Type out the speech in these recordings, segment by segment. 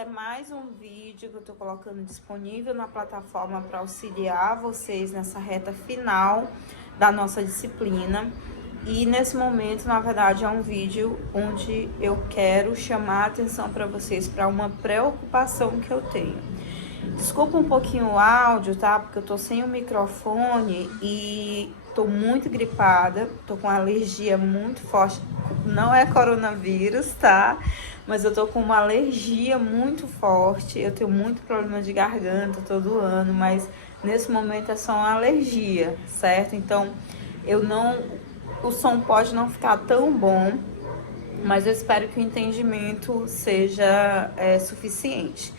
é mais um vídeo que eu tô colocando disponível na plataforma para auxiliar vocês nessa reta final da nossa disciplina. E nesse momento, na verdade, é um vídeo onde eu quero chamar a atenção para vocês para uma preocupação que eu tenho. Desculpa um pouquinho o áudio, tá? Porque eu tô sem o microfone e tô muito gripada, tô com alergia muito forte. Não é coronavírus, tá? Mas eu tô com uma alergia muito forte. Eu tenho muito problema de garganta todo ano, mas nesse momento é só uma alergia, certo? Então, o som pode não ficar tão bom, mas eu espero que o entendimento seja suficiente.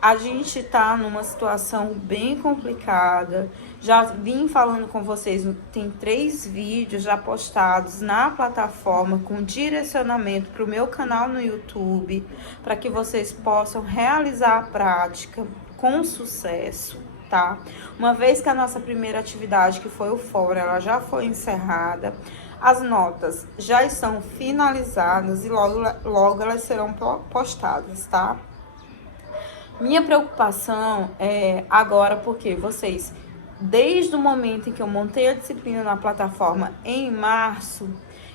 A gente tá numa situação bem complicada. Já vim falando com vocês, tem 3 vídeos já postados na plataforma com direcionamento para o meu canal no YouTube, para que vocês possam realizar a prática com sucesso, tá? Uma vez que a nossa primeira atividade, que foi o fórum, ela já foi encerrada, as notas já estão finalizadas e logo elas serão postadas, tá? Minha preocupação é agora porque vocês, desde o momento em que eu montei a disciplina na plataforma em março,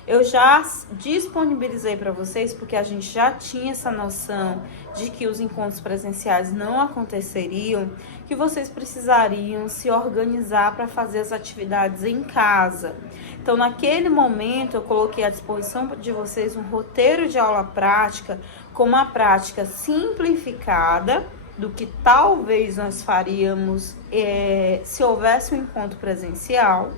eu já disponibilizei para vocês, porque a gente já tinha essa noção de que os encontros presenciais não aconteceriam, que vocês precisariam se organizar para fazer as atividades em casa. Então, naquele momento, eu coloquei à disposição de vocês um roteiro de aula prática com uma prática simplificada do que talvez nós faríamos se houvesse um encontro presencial.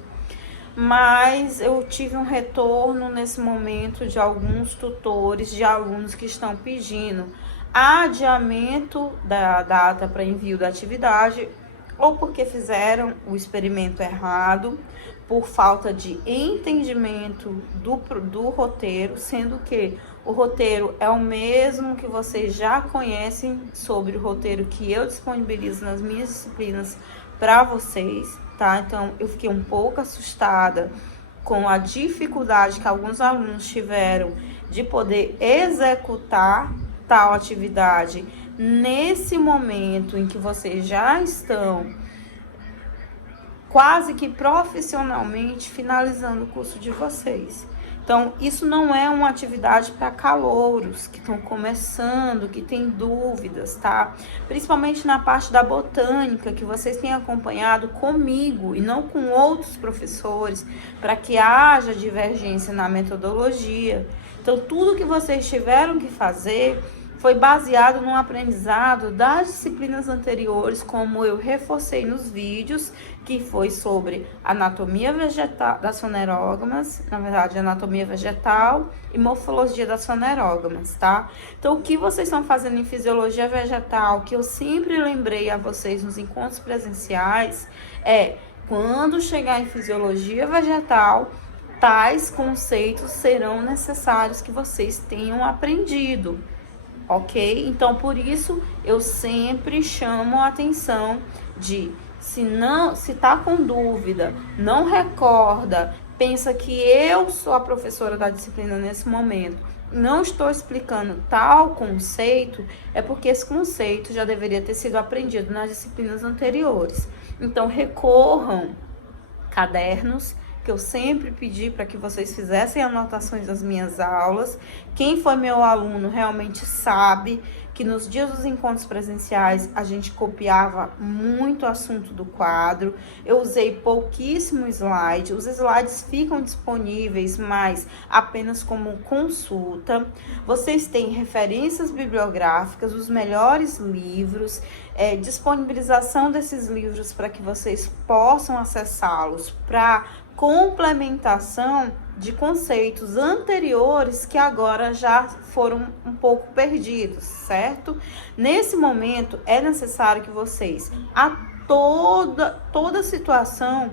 Mas eu tive um retorno nesse momento de alguns tutores, de alunos que estão pedindo adiamento da data para envio da atividade, ou porque fizeram o experimento errado, por falta de entendimento do roteiro, sendo que o roteiro é o mesmo que vocês já conhecem sobre o roteiro que eu disponibilizo nas minhas disciplinas para vocês, tá? Então, eu fiquei um pouco assustada com a dificuldade que alguns alunos tiveram de poder executar tal atividade nesse momento em que vocês já estão quase que profissionalmente finalizando o curso de vocês. Então, isso não é uma atividade para calouros que estão começando, que têm dúvidas, tá? Principalmente na parte da botânica, que vocês têm acompanhado comigo e não com outros professores, para que haja divergência na metodologia. Então, tudo que vocês tiveram que fazer foi baseado no aprendizado das disciplinas anteriores, como eu reforcei nos vídeos, que foi sobre anatomia vegetal das fanerógamas, na verdade, anatomia vegetal e morfologia das fanerógamas, tá? Então, o que vocês estão fazendo em fisiologia vegetal, que eu sempre lembrei a vocês nos encontros presenciais, quando chegar em fisiologia vegetal, tais conceitos serão necessários que vocês tenham aprendido. Ok? Então, por isso, eu sempre chamo a atenção de, se tá com dúvida, não recorda, pensa que eu sou a professora da disciplina nesse momento, não estou explicando tal conceito, é porque esse conceito já deveria ter sido aprendido nas disciplinas anteriores. Então, recorram cadernos, que eu sempre pedi para que vocês fizessem anotações das minhas aulas. Quem foi meu aluno realmente sabe que nos dias dos encontros presenciais a gente copiava muito assunto do quadro. Eu usei pouquíssimo slide. Os slides ficam disponíveis, mas apenas como consulta. Vocês têm referências bibliográficas, os melhores livros, disponibilização desses livros para que vocês possam acessá-los para complementação de conceitos anteriores que agora já foram um pouco perdidos, certo? Nesse momento, é necessário que vocês, a toda situação,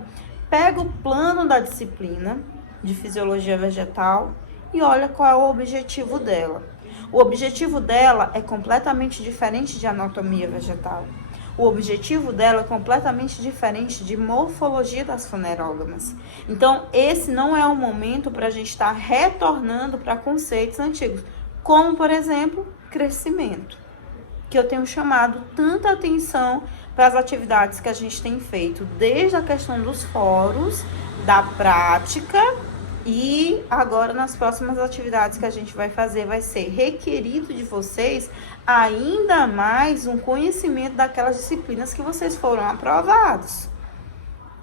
peguem o plano da disciplina de fisiologia vegetal e olha qual é o objetivo dela. O objetivo dela é completamente diferente de anatomia vegetal. O objetivo dela é completamente diferente de morfologia das fanerógamas. Então, esse não é o momento para a gente estar retornando para conceitos antigos, como, por exemplo, crescimento, que eu tenho chamado tanta atenção para as atividades que a gente tem feito, desde a questão dos fóruns, da prática, e agora nas próximas atividades que a gente vai fazer, vai ser requerido de vocês ainda mais um conhecimento daquelas disciplinas que vocês foram aprovados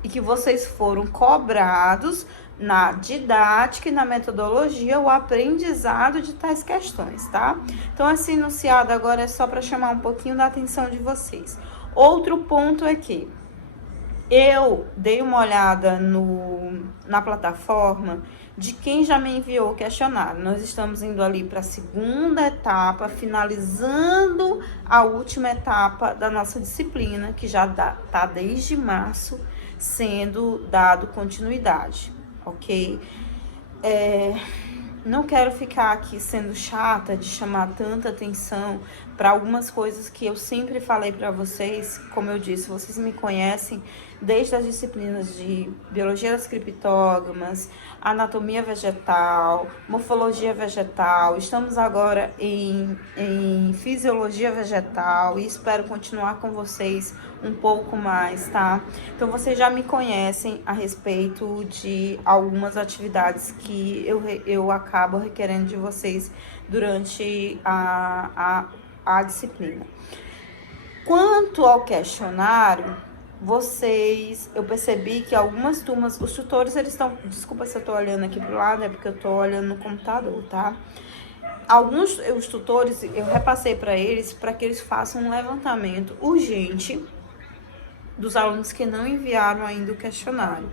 e que vocês foram cobrados na didática e na metodologia, o aprendizado de tais questões, tá? Então, esse enunciado agora é só para chamar um pouquinho da atenção de vocês. Outro ponto é que eu dei uma olhada na plataforma de quem já me enviou o questionário. Nós estamos indo ali para a segunda etapa, finalizando a última etapa da nossa disciplina, que já está desde março sendo dado continuidade, ok? Não quero ficar aqui sendo chata de chamar tanta atenção para algumas coisas que eu sempre falei para vocês. Como eu disse, vocês me conhecem desde as disciplinas de biologia das criptógamas, anatomia vegetal, morfologia vegetal. Estamos agora em fisiologia vegetal e espero continuar com vocês um pouco mais, tá? Então, vocês já me conhecem a respeito de algumas atividades que eu acabo requerendo de vocês durante a disciplina. Quanto ao questionário, eu percebi que algumas turmas, os tutores, eles estão, desculpa se eu tô olhando aqui pro lado, é porque eu tô olhando no computador, tá? Os tutores, eu repassei para eles, para que eles façam um levantamento urgente dos alunos que não enviaram ainda o questionário.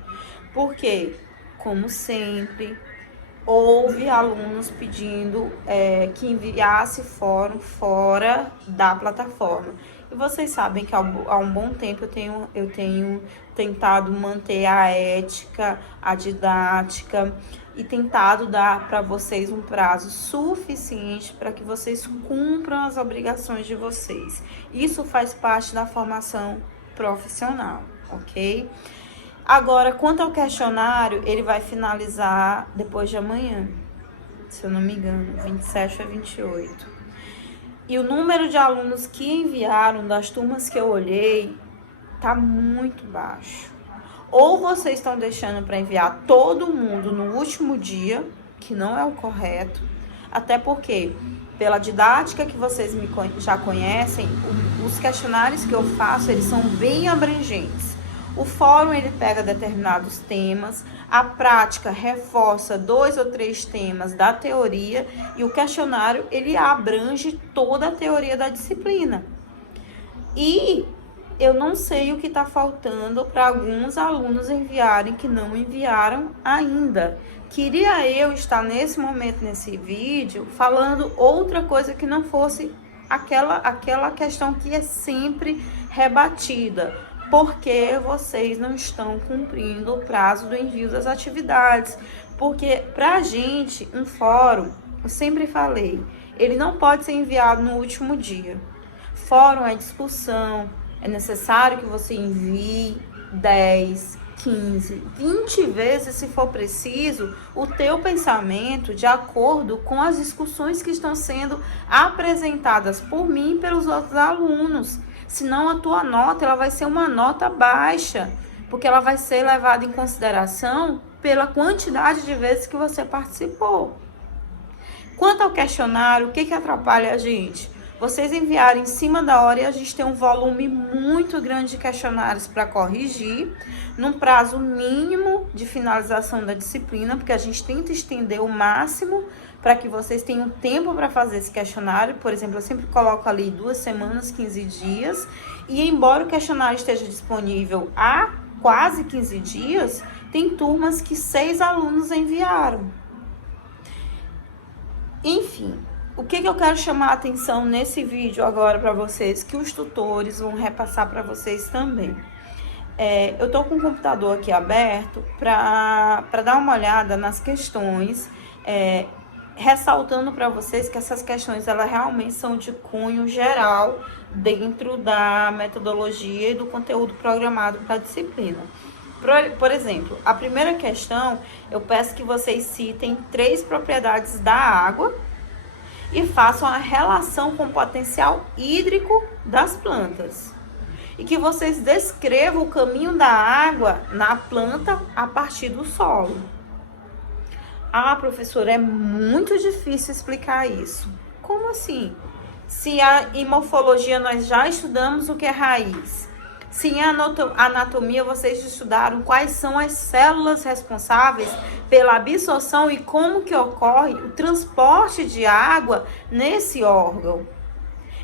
Porque, como sempre, houve alunos pedindo que enviasse fórum fora da plataforma. E vocês sabem que há um bom tempo eu tenho tentado manter a ética, a didática e tentado dar para vocês um prazo suficiente para que vocês cumpram as obrigações de vocês. Isso faz parte da formação profissional, ok? Agora, quanto ao questionário, ele vai finalizar depois de amanhã, se eu não me engano, 27 a 28. E o número de alunos que enviaram das turmas que eu olhei tá muito baixo. Ou vocês estão deixando para enviar todo mundo no último dia, que não é o correto, até porque, pela didática que vocês já conhecem, os questionários que eu faço, eles são bem abrangentes. O fórum, ele pega determinados temas, a prática reforça 2 ou 3 temas da teoria e o questionário, ele abrange toda a teoria da disciplina. E eu não sei o que está faltando para alguns alunos enviarem que não enviaram ainda. Queria eu estar nesse momento, nesse vídeo, falando outra coisa que não fosse aquela questão que é sempre rebatida. Porque vocês não estão cumprindo o prazo do envio das atividades. Porque pra gente, um fórum, eu sempre falei, ele não pode ser enviado no último dia. Fórum é discussão, é necessário que você envie 10, 15, 20 vezes, se for preciso, o teu pensamento de acordo com as discussões que estão sendo apresentadas por mim e pelos outros alunos. Senão a tua nota, ela vai ser uma nota baixa, porque ela vai ser levada em consideração pela quantidade de vezes que você participou. Quanto ao questionário, o que atrapalha a gente? Vocês enviarem em cima da hora e a gente tem um volume muito grande de questionários para corrigir, num prazo mínimo de finalização da disciplina, porque a gente tenta estender o máximo para que vocês tenham tempo para fazer esse questionário. Por exemplo, eu sempre coloco ali 2 semanas, 15 dias, e embora o questionário esteja disponível há quase 15 dias, tem turmas que 6 alunos enviaram. Enfim, o que eu quero chamar a atenção nesse vídeo agora para vocês, que os tutores vão repassar para vocês também. Eu tô com o computador aqui aberto para dar uma olhada nas questões, ressaltando para vocês que essas questões, elas realmente são de cunho geral dentro da metodologia e do conteúdo programado para a disciplina. Por exemplo, a primeira questão, eu peço que vocês citem 3 propriedades da água e façam a relação com o potencial hídrico das plantas. E que vocês descrevam o caminho da água na planta a partir do solo. Ah, professora, é muito difícil explicar isso. Como assim? Se em morfologia nós já estudamos o que é raiz. Se em anatomia vocês estudaram quais são as células responsáveis pela absorção e como que ocorre o transporte de água nesse órgão.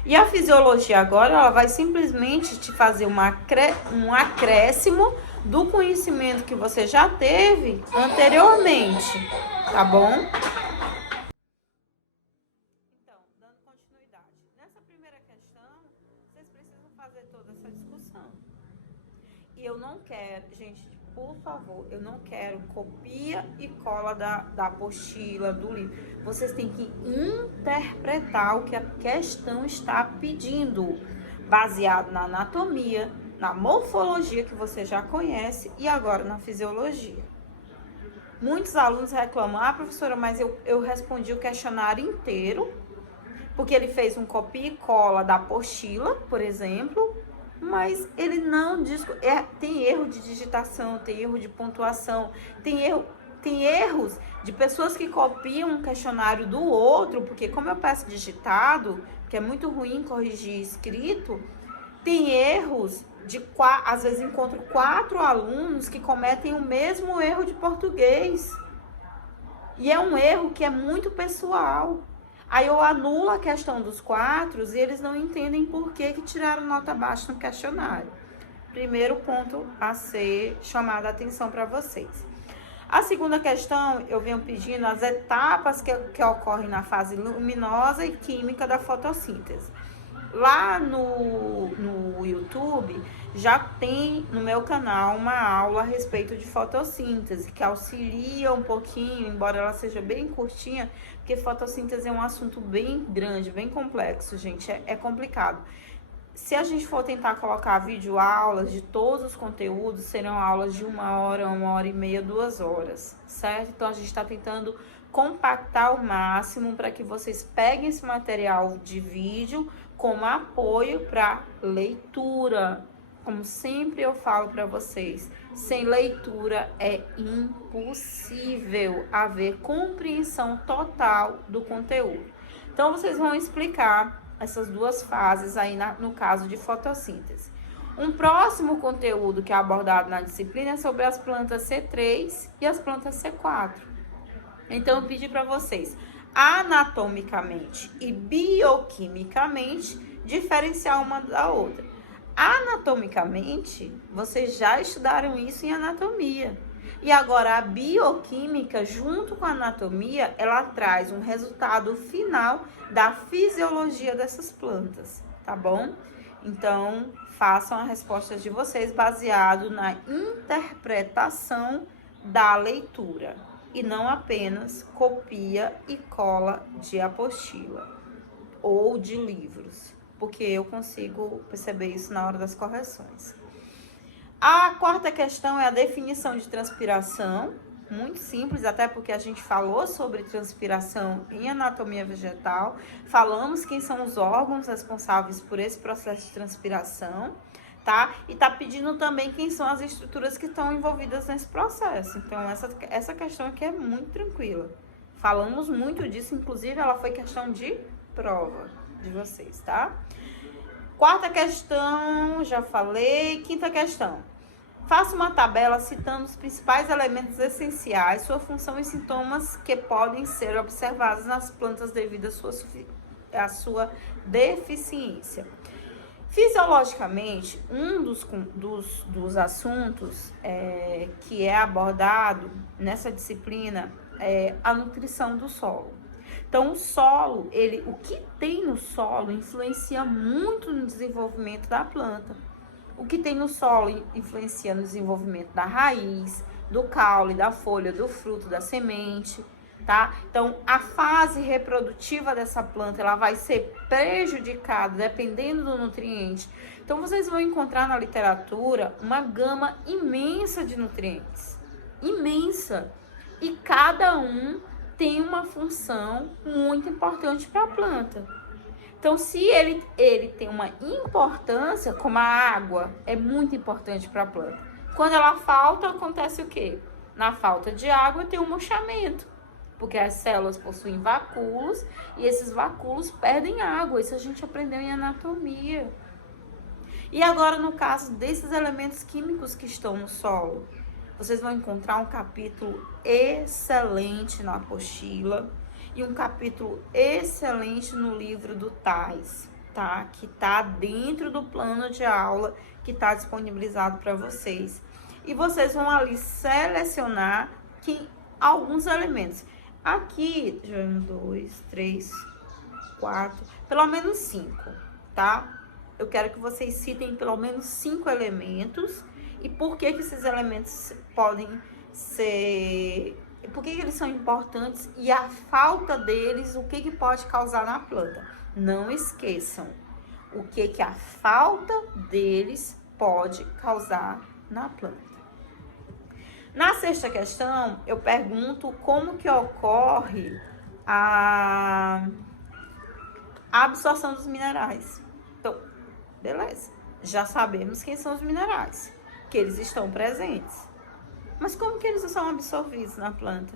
E a fisiologia agora, ela vai simplesmente te fazer um acréscimo do conhecimento que você já teve anteriormente, tá bom? Então, dando continuidade. Nessa primeira questão, vocês precisam fazer toda essa discussão. E eu não quero, gente, por favor, eu não quero copia e cola da apostila, do livro. Vocês têm que interpretar o que a questão está pedindo, baseado na anatomia, na morfologia que você já conhece e agora na fisiologia. Muitos alunos reclamam, professora, mas eu respondi o questionário inteiro, porque ele fez um copia e cola da apostila, por exemplo, mas ele não diz, tem erro de digitação, tem erro de pontuação, tem erros de pessoas que copiam um questionário do outro, porque como eu peço digitado, que é muito ruim corrigir escrito, tem erros às vezes encontro 4 alunos que cometem o mesmo erro de português. E é um erro que é muito pessoal. Aí eu anulo a questão dos 4 e eles não entendem por que tiraram nota baixa no questionário. Primeiro ponto a ser chamado a atenção para vocês. A segunda questão, eu venho pedindo as etapas que ocorrem na fase luminosa e química da fotossíntese. Lá no YouTube, já tem no meu canal uma aula a respeito de fotossíntese, que auxilia um pouquinho, embora ela seja bem curtinha, porque fotossíntese é um assunto bem grande, bem complexo, gente, é complicado. Se a gente for tentar colocar videoaulas de todos os conteúdos, serão aulas de 1 hora, 1h30, 2 horas, certo? Então, a gente está tentando compactar ao máximo para que vocês peguem esse material de vídeo como apoio para leitura. Como sempre eu falo para vocês, sem leitura é impossível haver compreensão total do conteúdo. Então, vocês vão explicar essas duas fases aí no caso de fotossíntese. Um próximo conteúdo que é abordado na disciplina é sobre as plantas C3 e as plantas C4. Então, eu pedi para vocês, anatomicamente e bioquimicamente, diferenciar uma da outra. Anatomicamente, vocês já estudaram isso em anatomia. E agora a bioquímica, junto com a anatomia, ela traz um resultado final da fisiologia dessas plantas, tá bom? Então, façam as respostas de vocês baseado na interpretação da leitura e não apenas copia e cola de apostila ou de livros, porque eu consigo perceber isso na hora das correções. A quarta questão é a definição de transpiração, muito simples, até porque a gente falou sobre transpiração em anatomia vegetal, falamos quem são os órgãos responsáveis por esse processo de transpiração, tá? E tá pedindo também quem são as estruturas que estão envolvidas nesse processo. Então, essa questão aqui é muito tranquila. Falamos muito disso, inclusive ela foi questão de prova de vocês, tá? Quarta questão, já falei. Quinta questão. Faça uma tabela citando os principais elementos essenciais, sua função e sintomas que podem ser observados nas plantas devido à sua deficiência. Fisiologicamente, um dos assuntos que é abordado nessa disciplina é a nutrição do solo. Então, o solo, o que tem no solo influencia muito no desenvolvimento da planta. O que tem no solo influencia no desenvolvimento da raiz, do caule, da folha, do fruto, da semente, tá? Então, a fase reprodutiva dessa planta, ela vai ser prejudicada dependendo do nutriente. Então, vocês vão encontrar na literatura uma gama imensa de nutrientes. Imensa. E cada um tem uma função muito importante para a planta. Então, se ele tem uma importância, como a água é muito importante para a planta. Quando ela falta, acontece o quê? Na falta de água tem um murchamento, porque as células possuem vacúolos e esses vacúolos perdem água. Isso a gente aprendeu em anatomia. E agora, no caso desses elementos químicos que estão no solo, vocês vão encontrar um capítulo excelente na apostila e um capítulo excelente no livro do Tais, tá? Que tá dentro do plano de aula que tá disponibilizado para vocês. E vocês vão ali selecionar alguns elementos. Aqui, 1, 2, 3, 4, pelo menos 5, tá? Eu quero que vocês citem pelo menos 5 elementos. E por que esses elementos podem ser... Por que eles são importantes e a falta deles, o que pode causar na planta? Não esqueçam o que a falta deles pode causar na planta. Na sexta questão, eu pergunto como que ocorre a absorção dos minerais. Então, beleza, já sabemos quem são os minerais, que eles estão presentes. Mas como que eles são absorvidos na planta?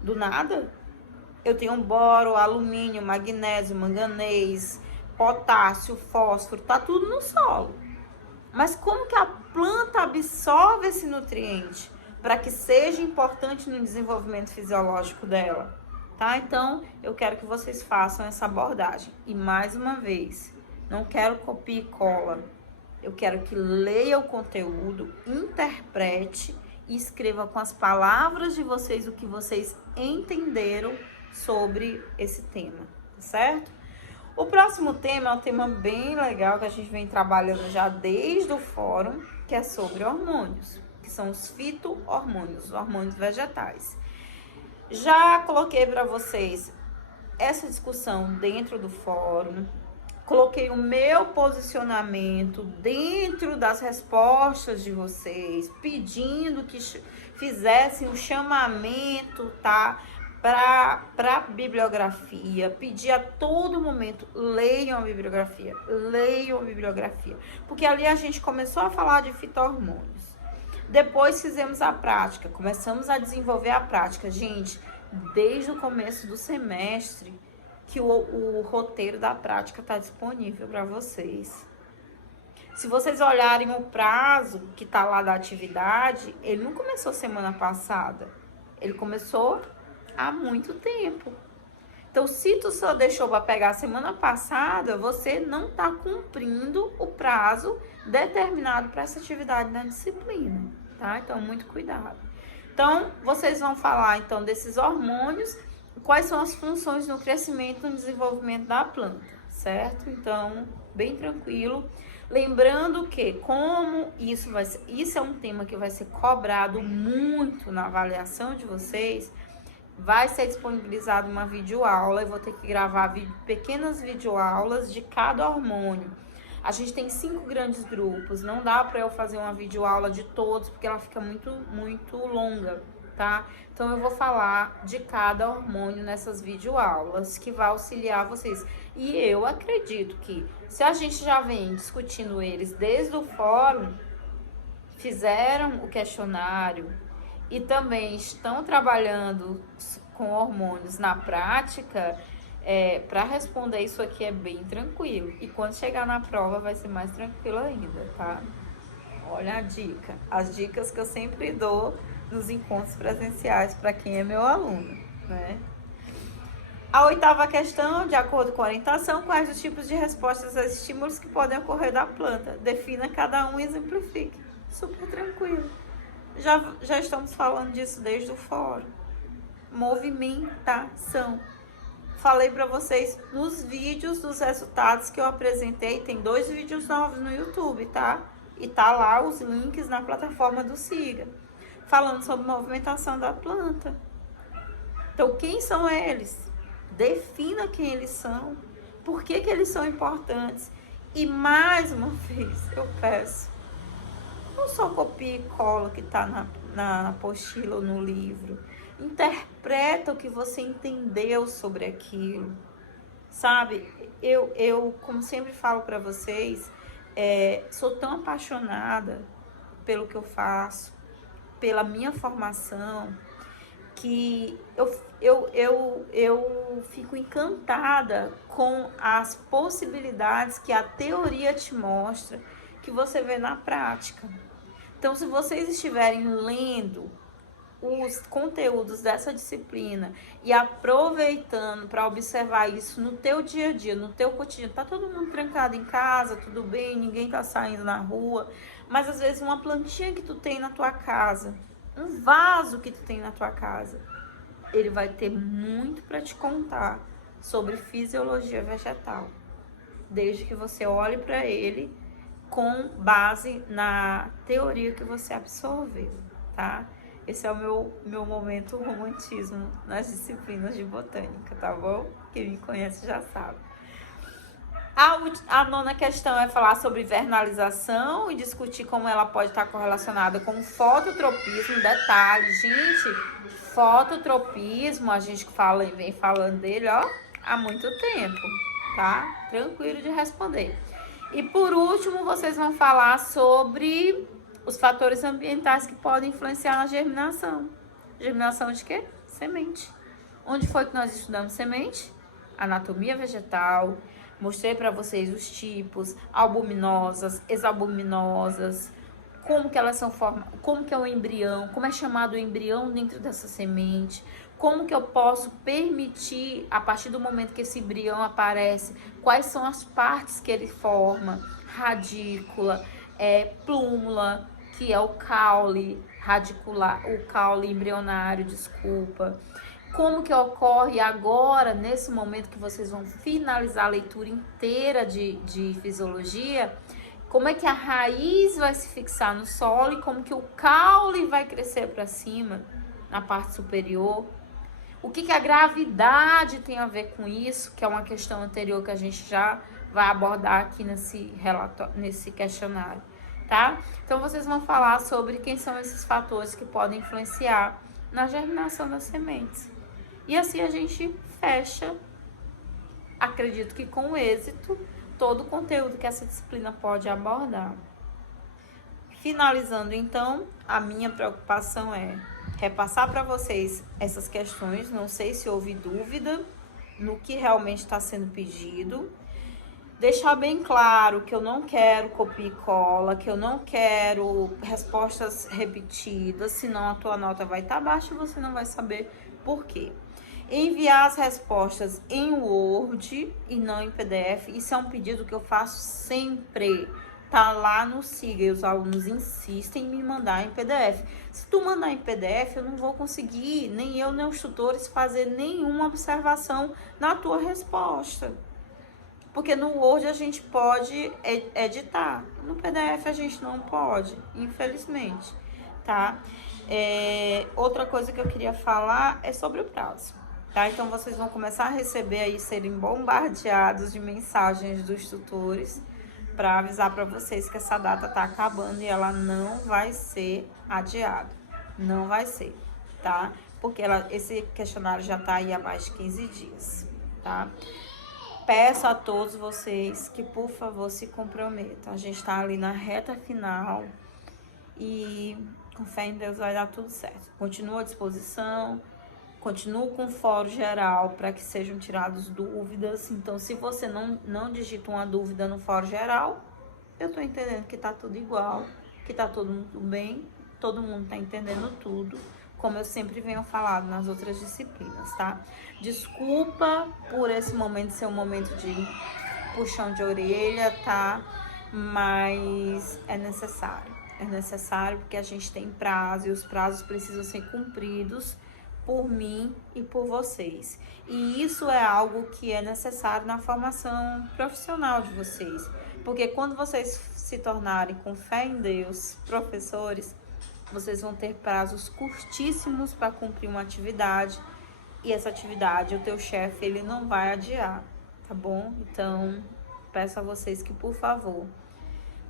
Do nada? Eu tenho boro, alumínio, magnésio, manganês, potássio, fósforo, tá tudo no solo. Mas como que a planta absorve esse nutriente para que seja importante no desenvolvimento fisiológico dela? Tá? Então, eu quero que vocês façam essa abordagem. E mais uma vez, não quero copia e cola. Eu quero que leia o conteúdo, interprete e escreva com as palavras de vocês o que vocês entenderam sobre esse tema, tá certo? O próximo tema é um tema bem legal que a gente vem trabalhando já desde o fórum, que é sobre hormônios, que são os fito-hormônios, os hormônios vegetais. Já coloquei para vocês essa discussão dentro do fórum. Coloquei o meu posicionamento dentro das respostas de vocês, pedindo que fizessem um chamamento, tá? Para bibliografia, pedi a todo momento, leiam a bibliografia, porque ali a gente começou a falar de fito-hormônios. Depois fizemos a prática, começamos a desenvolver a prática. Gente, desde o começo do semestre, que o roteiro da prática está disponível para vocês. Se vocês olharem o prazo que está lá da atividade, ele não começou semana passada, ele começou há muito tempo. Então, se tu só deixou para pegar semana passada, você não está cumprindo o prazo determinado para essa atividade na disciplina, tá? Então, muito cuidado. Então, vocês vão falar, então, desses hormônios, quais são as funções no crescimento e no desenvolvimento da planta, certo? Então, bem tranquilo. Lembrando que, como isso é um tema que vai ser cobrado muito na avaliação de vocês, vai ser disponibilizada uma videoaula. Eu vou ter que gravar pequenas videoaulas de cada hormônio. A gente tem 5 grandes grupos, não dá para eu fazer uma videoaula de todos, porque ela fica muito longa, tá? Então, eu vou falar de cada hormônio nessas videoaulas, que vai auxiliar vocês. E eu acredito que, se a gente já vem discutindo eles desde o fórum, fizeram o questionário e também estão trabalhando com hormônios na prática, para responder isso aqui é bem tranquilo. E quando chegar na prova vai ser mais tranquilo ainda, tá? Olha a dica. As dicas que eu sempre dou nos encontros presenciais para quem é meu aluno, né? A 8ª questão, de acordo com a orientação, quais os tipos de respostas a estímulos que podem ocorrer da planta? Defina cada um e exemplifique. Super tranquilo. Já estamos falando disso desde o fórum. Movimentação. Falei para vocês nos vídeos dos resultados que eu apresentei. Tem 2 vídeos novos no YouTube, tá? E tá lá os links na plataforma do Siga, falando sobre movimentação da planta. Então, quem são eles? Defina quem eles são. Por que eles são importantes? E mais uma vez, eu peço, não só copia e cola que tá na apostila ou no livro. Interpreta o que você entendeu sobre aquilo, sabe? Eu como sempre falo para vocês, sou tão apaixonada pelo que eu faço, pela minha formação, que eu fico encantada com as possibilidades que a teoria te mostra, que você vê na prática. Então, se vocês estiverem lendo os conteúdos dessa disciplina e aproveitando para observar isso no teu dia a dia, no teu cotidiano, tá todo mundo trancado em casa, tudo bem, ninguém tá saindo na rua, mas às vezes uma plantinha que tu tem na tua casa, um vaso que tu tem na tua casa, ele vai ter muito para te contar sobre fisiologia vegetal, desde que você olhe para ele com base na teoria que você absorveu, tá? Esse é o meu momento romantismo nas disciplinas de botânica, tá bom? Quem me conhece já sabe. A nona questão é falar sobre vernalização e discutir como ela pode estar correlacionada com fototropismo. Detalhe, gente, fototropismo, a gente vem falando dele, ó, há muito tempo, tá? Tranquilo de responder. E por último, vocês vão falar sobre os fatores ambientais que podem influenciar na germinação. Germinação de quê? Semente. Onde foi que nós estudamos semente? Anatomia vegetal. Mostrei para vocês os tipos, albuminosas, exalbuminosas, como que elas são formadas, como que é o embrião, como é chamado o embrião dentro dessa semente, como que eu posso permitir, a partir do momento que esse embrião aparece, quais são as partes que ele forma, radícula, plúmula, que é o caule radicular, o caule embrionário, desculpa. Como que ocorre agora, nesse momento que vocês vão finalizar a leitura inteira de fisiologia, como é que a raiz vai se fixar no solo e como que o caule vai crescer para cima, na parte superior. O que a gravidade tem a ver com isso, que é uma questão anterior que a gente já vai abordar aqui nesse questionário, tá? Então, vocês vão falar sobre quem são esses fatores que podem influenciar na germinação das sementes. E assim a gente fecha, acredito que com êxito, todo o conteúdo que essa disciplina pode abordar. Finalizando, então, a minha preocupação é repassar para vocês essas questões. Não sei se houve dúvida no que realmente está sendo pedido. Deixar bem claro que eu não quero copia e cola, que eu não quero respostas repetidas, senão a tua nota vai estar baixa e você não vai saber por quê. Enviar as respostas em Word e não em PDF. Isso é um pedido que eu faço sempre. Tá lá no Siga e os alunos insistem em me mandar em PDF. Se tu mandar em PDF, eu não vou conseguir, nem eu, nem os tutores, fazer nenhuma observação na tua resposta. Porque no Word a gente pode editar. No PDF a gente não pode, infelizmente, tá? Outra coisa que eu queria falar é sobre o prazo. Tá? Então, vocês vão começar a receber aí, serem bombardeados de mensagens dos tutores para avisar para vocês que essa data tá acabando e ela não vai ser adiada. Não vai ser, tá? Porque esse questionário já tá aí há mais de 15 dias, tá? Peço a todos vocês que, por favor, se comprometam. A gente tá ali na reta final e com fé em Deus vai dar tudo certo. Continuo à disposição. Continuo com o fórum geral para que sejam tiradas dúvidas. Então, se você não digita uma dúvida no fórum geral, eu estou entendendo que está tudo igual, que está todo mundo bem, todo mundo está entendendo tudo, como eu sempre venho falando nas outras disciplinas, tá? Desculpa por esse momento ser um momento de puxão de orelha, tá? Mas é necessário. É necessário porque a gente tem prazo e os prazos precisam ser cumpridos por mim e por vocês. E isso é algo que é necessário na formação profissional de vocês. Porque quando vocês se tornarem, com fé em Deus, professores, vocês vão ter prazos curtíssimos para cumprir uma atividade. E essa atividade, o teu chefe, ele não vai adiar, tá bom? Então, peço a vocês que, por favor,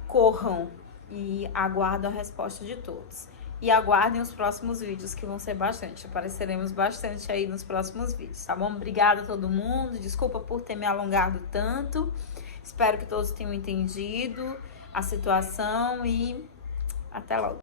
corram e aguardem a resposta de todos. e aguardem os próximos vídeos, que vão ser bastante. Apareceremos bastante aí nos próximos vídeos, tá bom? Obrigada a todo mundo. Desculpa por ter me alongado tanto. Espero que todos tenham entendido a situação e até logo.